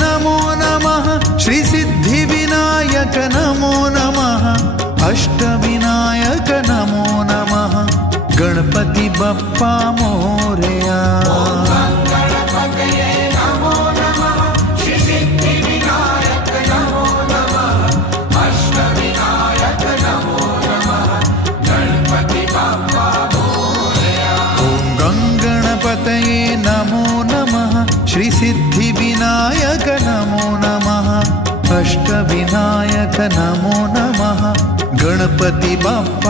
नमो नमः श्री सिद्धिविनायक नमो नमः अष्टविनायक नमो नमः गणपति बप्पा मोरया नमो नमः श्री सिद्धिविनायक नमो नमः अष्टविनायक नमो नमः गणपति बप्पा